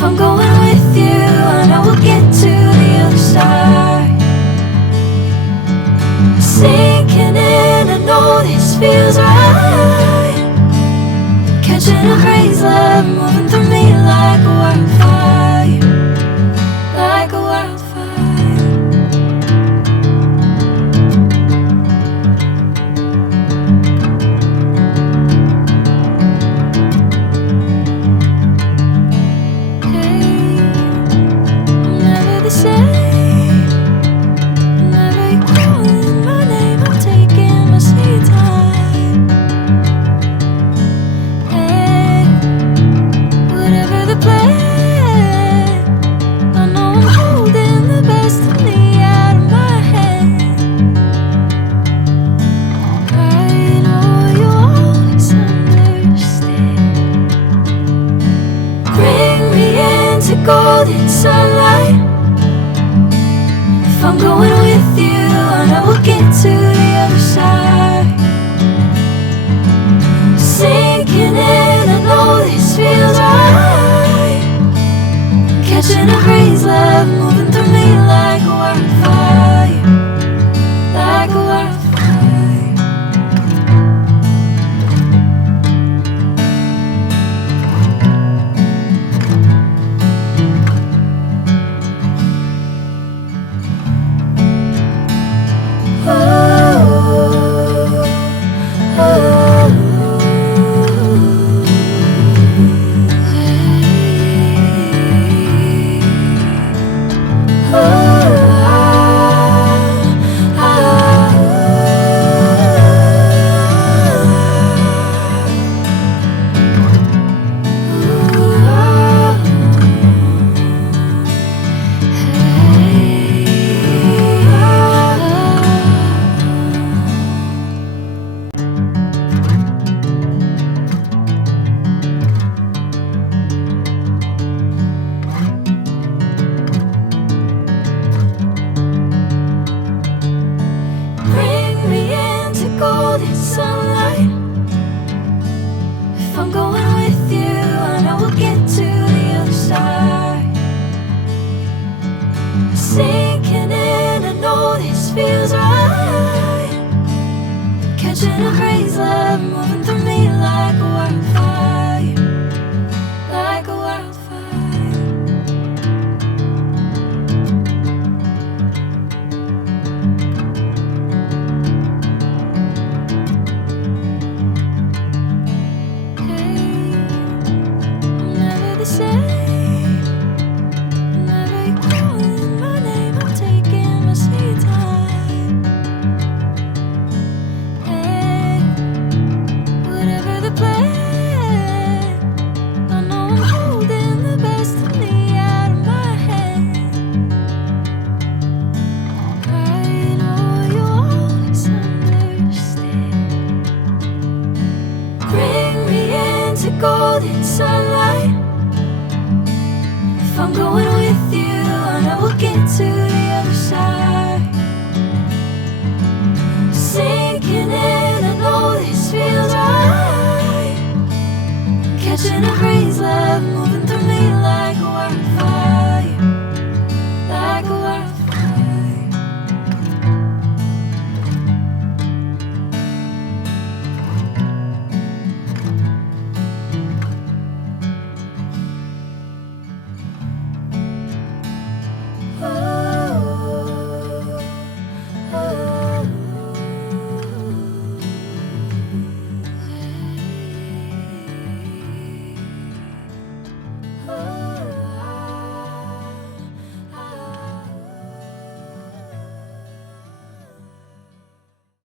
If I'm going with you, I know we'll get to the other side. Sinking in, I know this feels right. Catching a crazy love, moving through me like a wildfire, like a wildfire. Golden sunlight. If I'm going with you, I know we'll get to the other side. Sinking in, I know this feels right. Catching a crazy love, moving through me like a wildfire, like a wildfire. Golden sunlight. If I'm going with you, I know we'll get to the other side. Sinking in, I know this feels right. Catching a crazy love, moving through me like a wildfire, like a wildfire. Golden sunlight. If I'm going with you, I know we'll get to the other side. Sinking in, I know this feels right. Catching a crazy love.